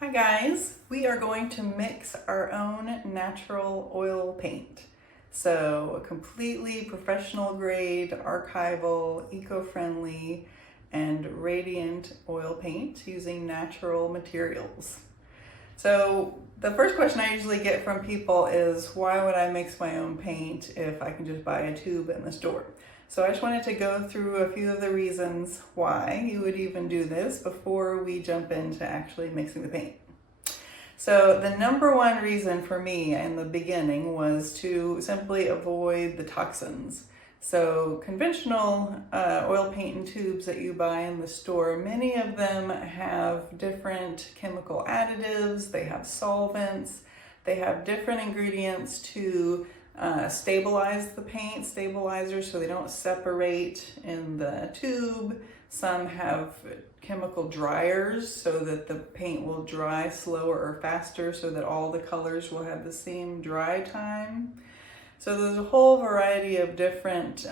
Hi guys, we are going to mix our own natural oil paint. So a completely professional grade, archival, eco-friendly, and radiant oil paint using natural materials. So the first question I usually get from people is, why would I mix my own paint if I can just buy a tube in the store? So I just wanted to go through a few of the reasons why you would even do this before we jump into actually mixing the paint. So the number one reason for me in the beginning was to simply avoid the toxins. So conventional oil paint and tubes that you buy in the store, many of them have different chemical additives, they have solvents, they have different ingredients to stabilize the paint, stabilizers, so they don't separate in the tube. Some have chemical dryers so that the paint will dry slower or faster so that all the colors will have the same dry time. So there's a whole variety of different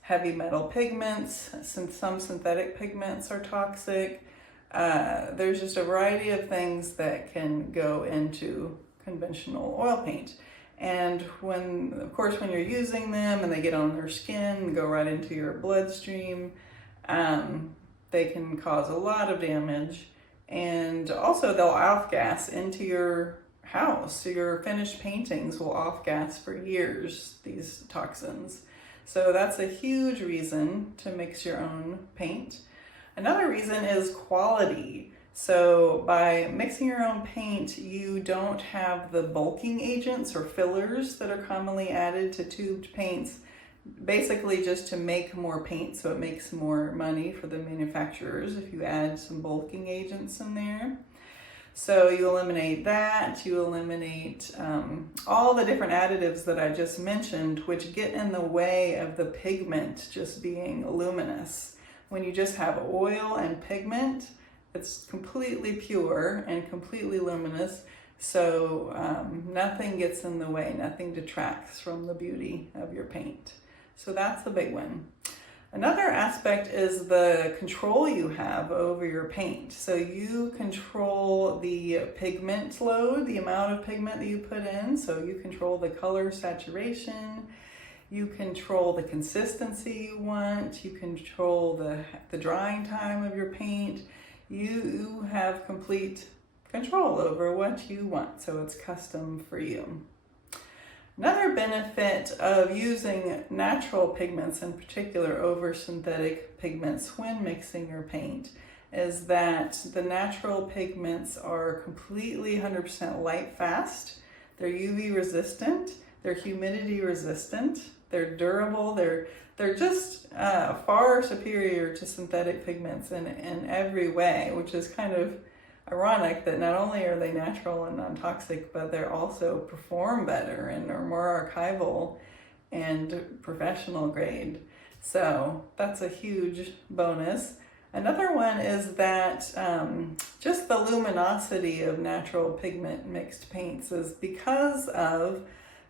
heavy metal pigments. Some synthetic pigments are toxic. There's just a variety of things that can go into conventional oil paint. And of course, when you're using them and they get on your skin and go right into your bloodstream, they can cause a lot of damage. And also they'll off-gas into your house. So your finished paintings will off-gas for years, these toxins. So that's a huge reason to mix your own paint. Another reason is quality. So by mixing your own paint, you don't have the bulking agents or fillers that are commonly added to tubed paints, basically just to make more paint so it makes more money for the manufacturers if you add some bulking agents in there. So you eliminate that, you eliminate all the different additives that I just mentioned, which get in the way of the pigment just being luminous. When you just have oil and pigment, it's completely pure and completely luminous, so nothing gets in the way, nothing detracts from the beauty of your paint. So that's the big one. Another aspect is the control you have over your paint. So you control the pigment load, the amount of pigment that you put in. So you control the color saturation, you control the consistency you want, you control the drying time of your paint. You have complete control over what you want, so it's custom for you. Another benefit of using natural pigments in particular over synthetic pigments when mixing your paint is that the natural pigments are completely 100% light fast, they're UV resistant, they're humidity resistant, they're durable, they're just far superior to synthetic pigments in every way, which is kind of ironic that not only are they natural and non-toxic, but they also perform better and are more archival and professional grade. So that's a huge bonus. Another one is that just the luminosity of natural pigment mixed paints is because of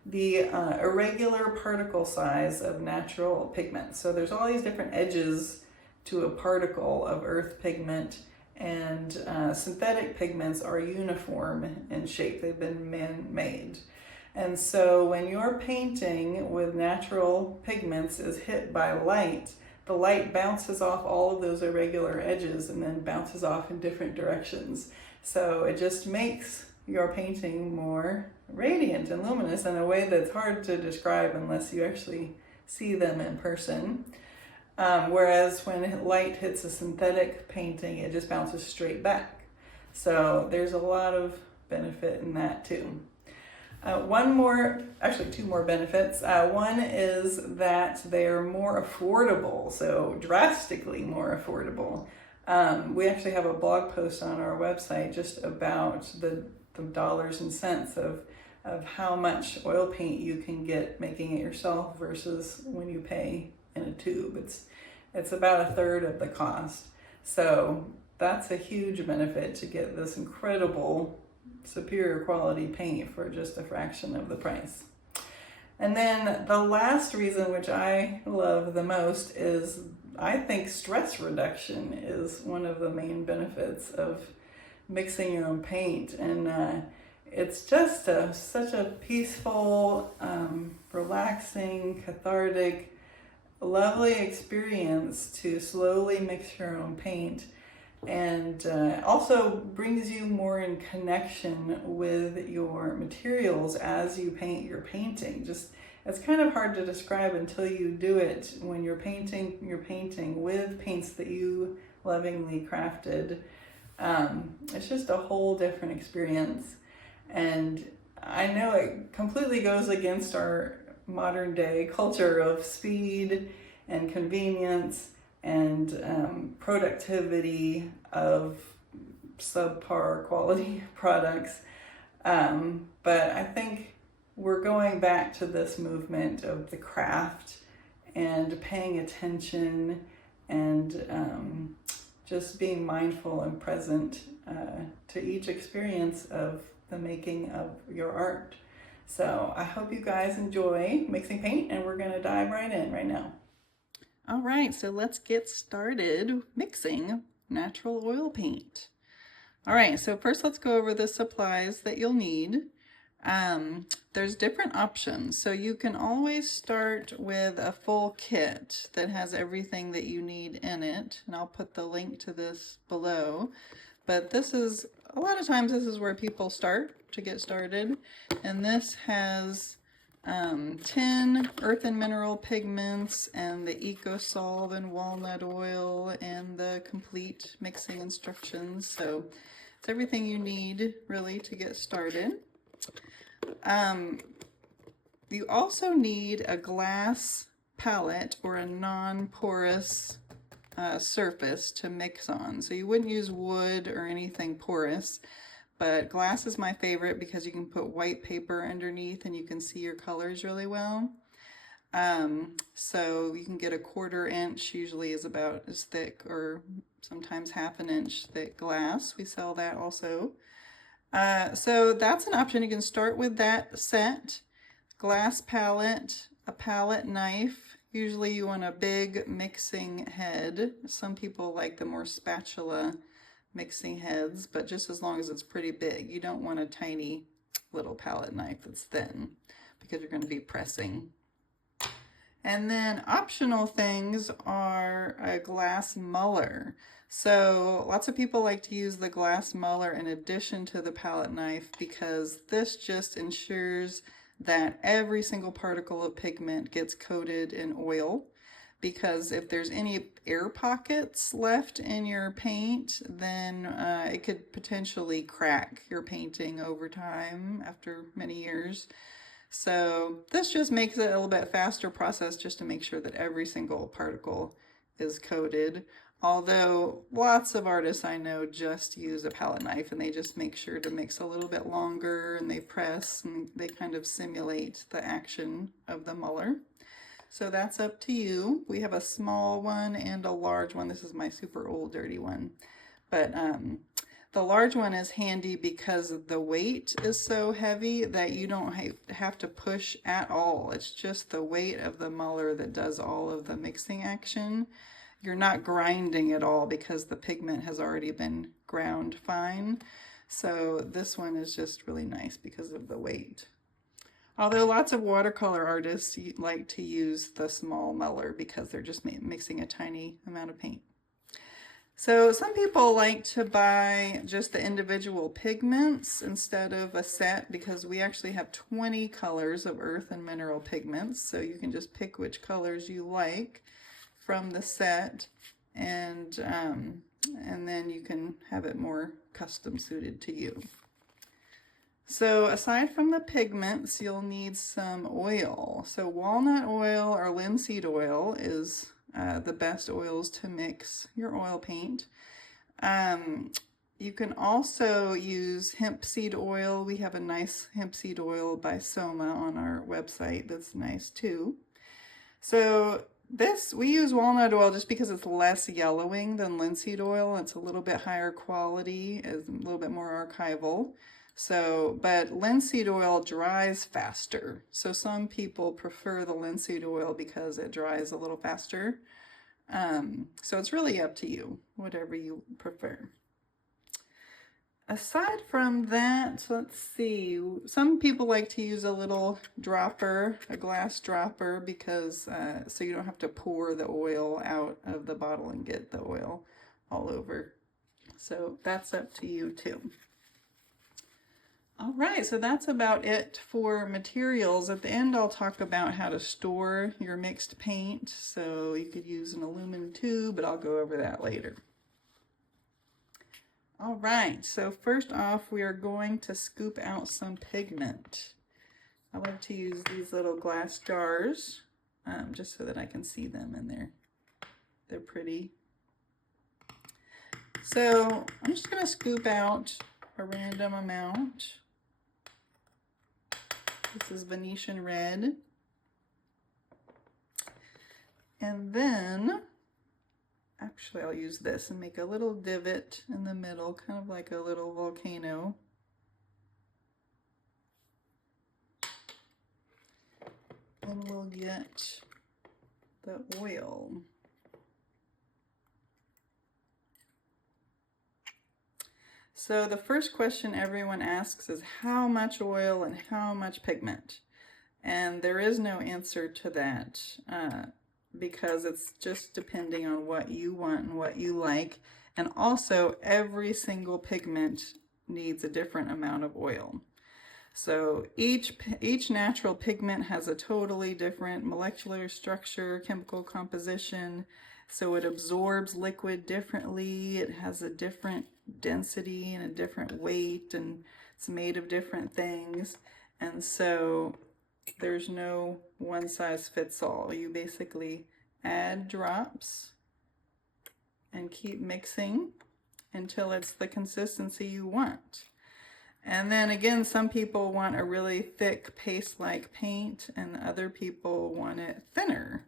the irregular particle size of natural pigment. So there's all these different edges to a particle of earth pigment, and synthetic pigments are uniform in shape. They've been man-made. And so when you're painting with natural pigments is hit by light, the light bounces off all of those irregular edges and then bounces off in different directions. So it just makes your painting more radiant and luminous in a way that's hard to describe unless you actually see them in person. Whereas when light hits a synthetic painting, it just bounces straight back. So there's a lot of benefit in that too. Two more benefits. One is that they're more affordable, so drastically more affordable. We actually have a blog post on our website just about the dollars and cents of how much oil paint you can get making it yourself versus when you pay in a tube. It's about a third of the cost. So that's a huge benefit to get this incredible superior quality paint for just a fraction of the price. And then the last reason, which I love the most, is I think stress reduction is one of the main benefits of mixing your own paint. And it's just such a peaceful, relaxing, cathartic, lovely experience to slowly mix your own paint, and also brings you more in connection with your materials as you paint your painting. Just, it's kind of hard to describe until you do it. When you're painting with paints that you lovingly crafted. It's just a whole different experience. And I know it completely goes against our modern day culture of speed and convenience and productivity of subpar quality products. But I think we're going back to this movement of the craft and paying attention and just being mindful and present to each experience of the making of your art. So I hope you guys enjoy mixing paint, and we're gonna dive right in right now. All right, so let's get started mixing natural oil paint. All right, so first let's go over the supplies that you'll need. There's different options. So you can always start with a full kit that has everything that you need in it. And I'll put the link to this below. But this is, a lot of times this is where people start to get started. And this has 10 earth and mineral pigments and the EcoSolve and walnut oil and the complete mixing instructions. So it's everything you need really to get started. You also need a glass palette or a non-porous surface to mix on. So you wouldn't use wood or anything porous, but glass is my favorite because you can put white paper underneath and you can see your colors really well. So you can get a 1/4 inch, usually is about as thick, or sometimes 1/2 inch thick glass. We sell that also. So that's an option. You can start with that set. Glass palette, a palette knife. Usually you want a big mixing head. Some people like the more spatula mixing heads, but just as long as it's pretty big. You don't want a tiny little palette knife that's thin because you're going to be pressing. And then optional things are a glass muller. So lots of people like to use the glass muller in addition to the palette knife because this just ensures that every single particle of pigment gets coated in oil, because if there's any air pockets left in your paint, then it could potentially crack your painting over time after many years. So this just makes it a little bit faster process just to make sure that every single particle is coated. Although lots of artists I know just use a palette knife and they just make sure to mix a little bit longer and they press and they kind of simulate the action of the muller. So that's up to you. We have a small one and a large one. This is my super old dirty one. But the large one is handy because the weight is so heavy that you don't have to push at all. It's just the weight of the muller that does all of the mixing action. You're not grinding at all because the pigment has already been ground fine. So this one is just really nice because of the weight. Although lots of watercolor artists like to use the small muller because they're just mixing a tiny amount of paint. So some people like to buy just the individual pigments instead of a set because we actually have 20 colors of earth and mineral pigments. So you can just pick which colors you like from the set, and then you can have it more custom suited to you. So aside from the pigments, you'll need some oil. So walnut oil or linseed oil is the best oils to mix your oil paint. You can also use hemp seed oil. We have a nice hemp seed oil by Soma on our website that's nice too. So we use walnut oil just because it's less yellowing than linseed oil. It's a little bit higher quality, it's a little bit more archival. So, but linseed oil dries faster. So some people prefer the linseed oil because it dries a little faster. So it's really up to you, whatever you prefer. Aside from that, let's see. Some people like to use a little dropper, a glass dropper, because so you don't have to pour the oil out of the bottle and get the oil all over. So that's up to you too. All right, so that's about it for materials. At the end, I'll talk about how to store your mixed paint. So you could use an aluminum tube, but I'll go over that later. All right, so first off, we are going to scoop out some pigment. I like to use these little glass jars just so that I can see them, and they're pretty. So I'm just gonna scoop out a random amount. This is Venetian red. And then, actually I'll use this and make a little divot in the middle, kind of like a little volcano. And we'll get the oil. So the first question everyone asks is how much oil and how much pigment? And there is no answer to that because it's just depending on what you want and what you like. And also every single pigment needs a different amount of oil. So each natural pigment has a totally different molecular structure, chemical composition. So it absorbs liquid differently. It has a different density and a different weight, and it's made of different things. And so there's no one size fits all. You basically add drops and keep mixing until it's the consistency you want. And then again, some people want a really thick paste-like paint, and other people want it thinner.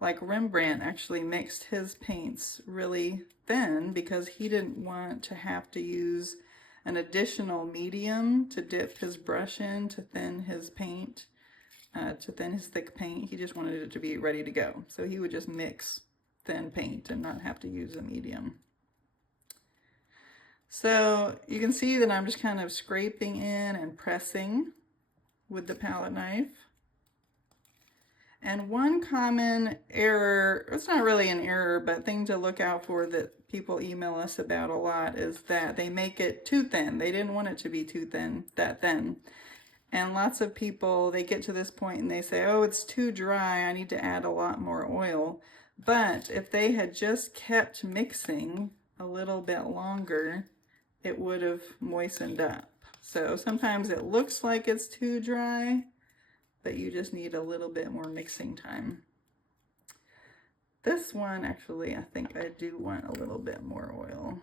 Like Rembrandt actually mixed his paints really thin because he didn't want to have to use an additional medium to dip his brush in to thin his paint, to thin his thick paint. He just wanted it to be ready to go. So he would just mix thin paint and not have to use a medium. So you can see that I'm just kind of scraping in and pressing with the palette knife. And one common error, it's not really an error, but thing to look out for that people email us about a lot is that they make it too thin. They didn't want it to be too thin, that thin. And lots of people, they get to this point and they say, oh, it's too dry, I need to add a lot more oil. But if they had just kept mixing a little bit longer, it would have moistened up. So sometimes it looks like it's too dry, but you just need a little bit more mixing time. This one, actually, I think I do want a little bit more oil.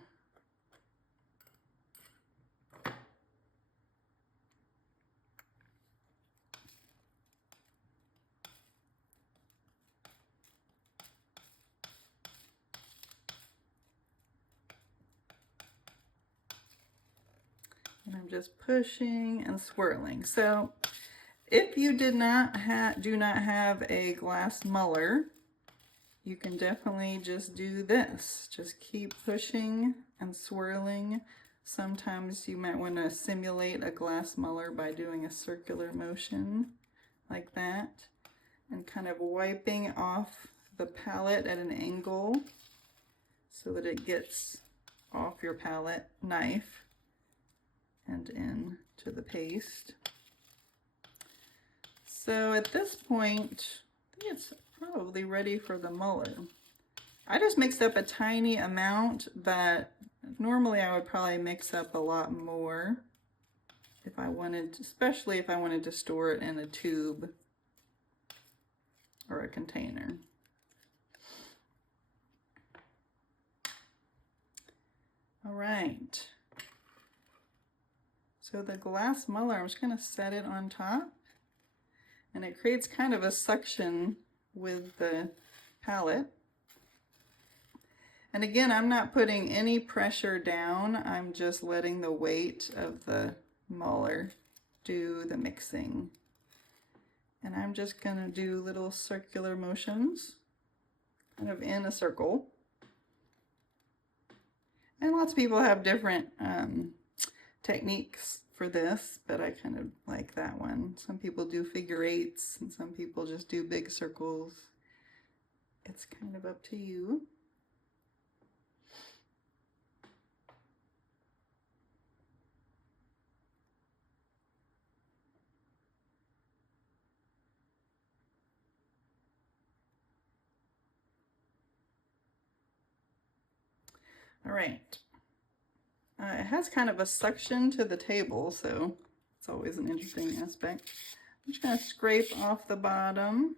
And I'm just pushing and swirling. So if you do not have a glass muller, you can definitely just do this. Just keep pushing and swirling. Sometimes you might want to simulate a glass muller by doing a circular motion like that and kind of wiping off the palette at an angle so that it gets off your palette knife and into the paste. So at this point, I think it's probably ready for the muller. I just mixed up a tiny amount, but normally I would probably mix up a lot more if I wanted, especially if I wanted to store it in a tube or a container. All right. So the glass muller, I'm just going to set it on top, and it creates kind of a suction with the palette. And again, I'm not putting any pressure down. I'm just letting the weight of the muller do the mixing. And I'm just going to do little circular motions, kind of in a circle. And lots of people have different techniques for this, but I kind of like that one. Some people do figure eights and some people just do big circles. It's kind of up to you. All right. It has kind of a suction to the table, so it's always an interesting aspect. I'm just going to scrape off the bottom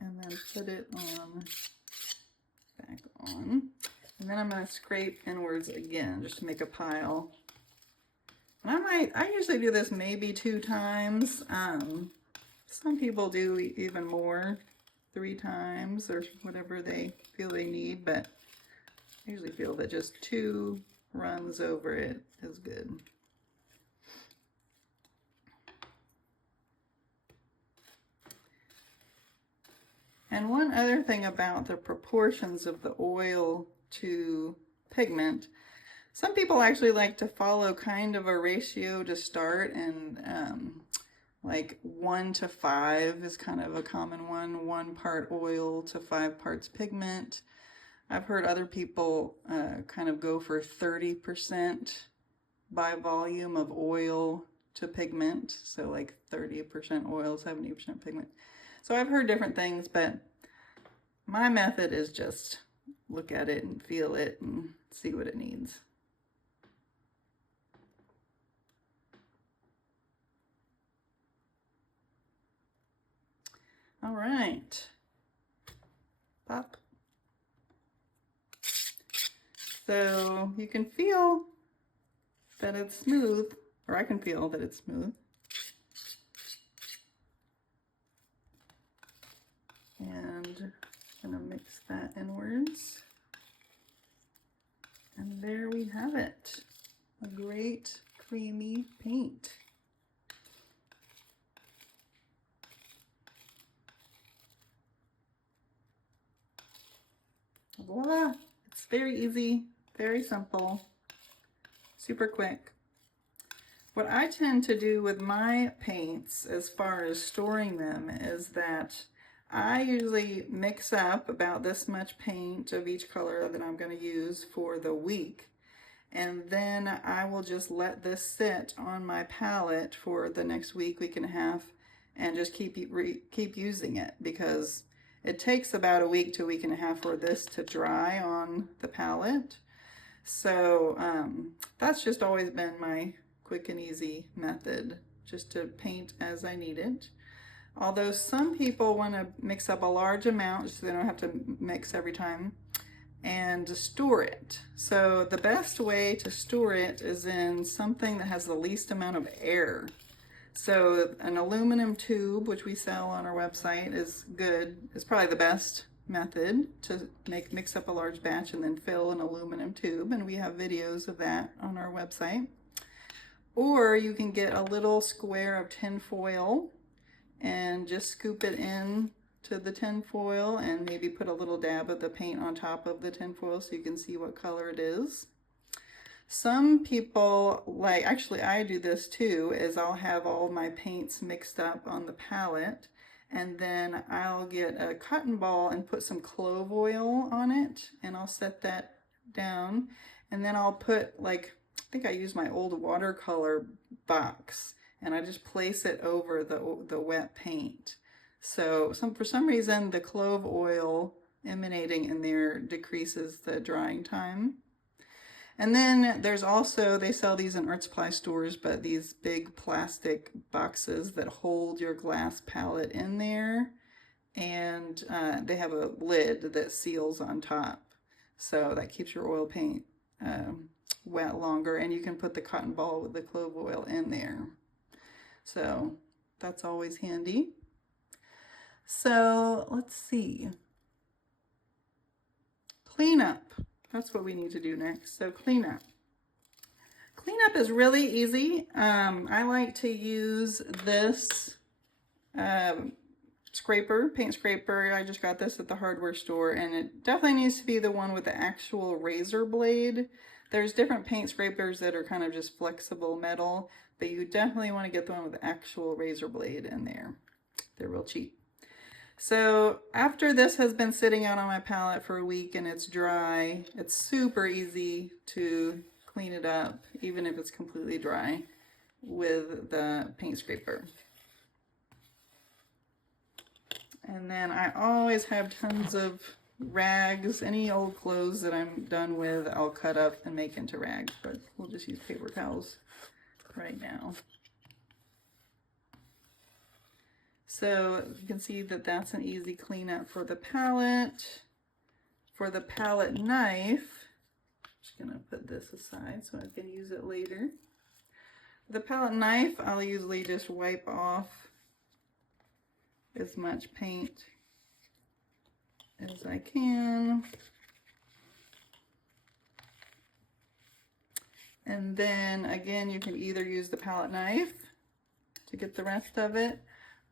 and then put it on, back on. And then I'm going to scrape inwards again just to make a pile. And I usually do this maybe 2 times. Some people do even more, 3 times or whatever they feel they need, but I usually feel that just 2 runs over it is good. And one other thing about the proportions of the oil to pigment, some people actually like to follow kind of a ratio to start, and like 1 to 5 is kind of a common one, 1 part oil to 5 parts pigment. I've heard other people kind of go for 30% by volume of oil to pigment. So like 30% oil, 70% pigment. So I've heard different things, but my method is just look at it and feel it and see what it needs. All right. Pop. So you can feel that it's smooth, or I can feel that it's smooth. And I'm gonna mix that inwards. And there we have it. A great creamy paint. Voila! It's very easy, very simple, super quick. What I tend to do with my paints as far as storing them is that I usually mix up about this much paint of each color that I'm going to use for the week. And then I will just let this sit on my palette for the next week, week and a half, and just keep using it, because it takes about a week to a week and a half for this to dry on the palette. So that's just always been my quick and easy method, just to paint as I need it. Although some people want to mix up a large amount so they don't have to mix every time, and to store it. So the best way to store it is in something that has the least amount of air. So an aluminum tube, which we sell on our website, is good. It's probably the best method to mix up a large batch and then fill an aluminum tube, and we have videos of that on our website. Or you can get a little square of tin foil and just scoop it in to the tin foil and maybe put a little dab of the paint on top of the tin foil so you can see what color it is. Some people like, actually I do this too, is I'll have all my paints mixed up on the palette, and then I'll get a cotton ball and put some clove oil on it, and I'll set that down, and then I'll put, like, I think I use my old watercolor box, and I just place it over the wet paint. So for some reason the clove oil emanating in there decreases the drying time. And then there's also, they sell these in art supply stores, but these big plastic boxes that hold your glass palette in there, and they have a lid that seals on top, so that keeps your oil paint wet longer, and you can put the cotton ball with the clove oil in there. So that's always handy. So let's see. Cleanup. That's what we need to do next. So cleanup. Cleanup is really easy. I like to use this scraper, paint scraper. I just got this at the hardware store, and it definitely needs to be the one with the actual razor blade. There's different paint scrapers that are kind of just flexible metal, but you definitely want to get the one with the actual razor blade in there. They're real cheap. So after this has been sitting out on my palette for a week and it's dry, it's super easy to clean it up, even if it's completely dry, with the paint scraper. And then I always have tons of rags. Any old clothes that I'm done with, I'll cut up and make into rags, but we'll just use paper towels right now. So you can see that that's an easy cleanup for the palette. For the palette knife, I'm just gonna put this aside so I can use it later. The palette knife, I'll usually just wipe off as much paint as I can. And then again, you can either use the palette knife to get the rest of it,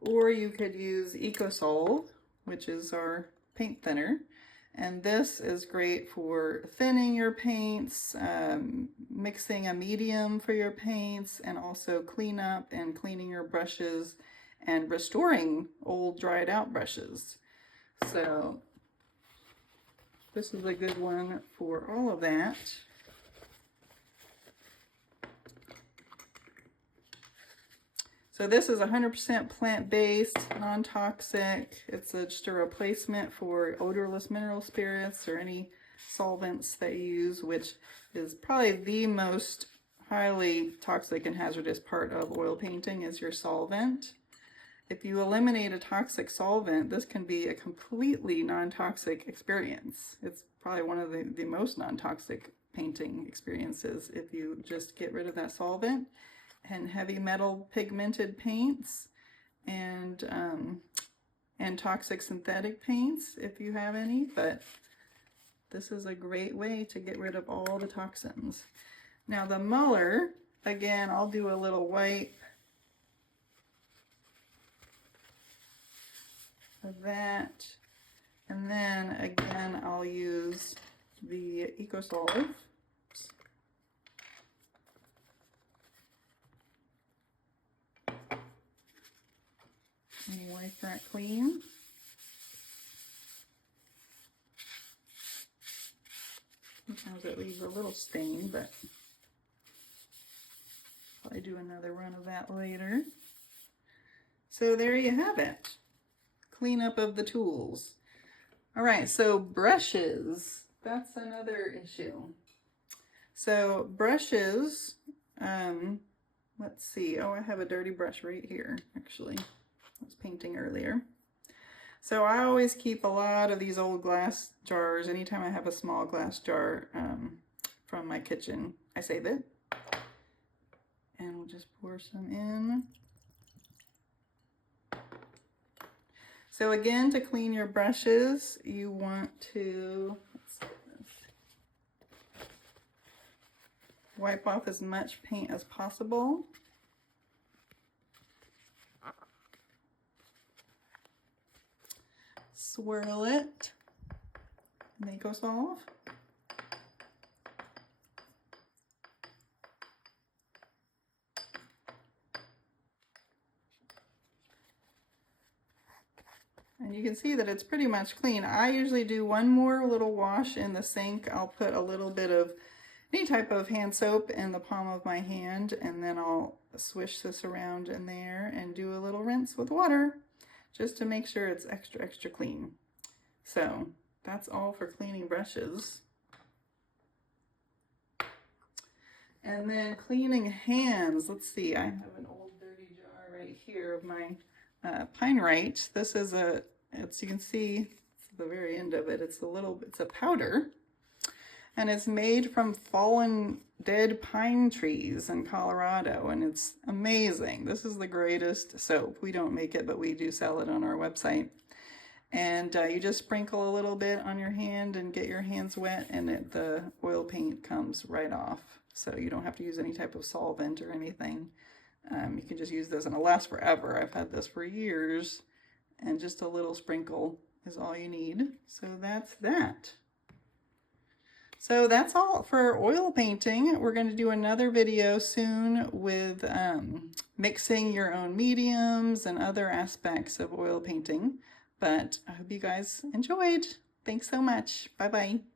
or you could use EcoSolve, which is our paint thinner. And this is great for thinning your paints, mixing a medium for your paints, and also cleanup and cleaning your brushes and restoring old dried out brushes. So this is a good one for all of that. So this is 100% plant-based, non-toxic. It's just a replacement for odorless mineral spirits or any solvents that you use, which is probably the most highly toxic and hazardous part of oil painting is your solvent. If you eliminate a toxic solvent, this can be a completely non-toxic experience. It's probably one of the most non-toxic painting experiences if you just get rid of that solvent. And heavy metal pigmented paints and toxic synthetic paints if you have any, but this is a great way to get rid of all the toxins. Now the Muller, again, I'll do a little wipe of that, and then again I'll use the EcoSolve. And wipe that clean. Sometimes it leaves a little stain, but I'll do another run of that later. So there you have it. Cleanup of the tools. All right, so brushes. That's another issue. So brushes, let's see. Oh, I have a dirty brush right here, actually. I was painting earlier. So I always keep a lot of these old glass jars. Anytime I have a small glass jar from my kitchen, I save it. And we'll just pour some in. So again, to clean your brushes, you want to wipe off as much paint as possible. Swirl it, and they go solve. And you can see that it's pretty much clean. I usually do one more little wash in the sink. I'll put a little bit of any type of hand soap in the palm of my hand, and then I'll swish this around in there and do a little rinse with water, just to make sure it's extra, extra clean. So that's all for cleaning brushes. And then cleaning hands. Let's see, I have an old dirty jar right here of my Pine-Rite. This is you can see it's the very end of it. It's a powder. And it's made from fallen dead pine trees in Colorado, and it's amazing. This is the greatest soap. We don't make it, but we do sell it on our website. And you just sprinkle a little bit on your hand and get your hands wet, and the oil paint comes right off. So you don't have to use any type of solvent or anything. You can just use this, and it'll last forever. I've had this for years, and just a little sprinkle is all you need. So that's that. So that's all for oil painting. We're going to do another video soon with mixing your own mediums and other aspects of oil painting. But I hope you guys enjoyed. Thanks so much. Bye-bye.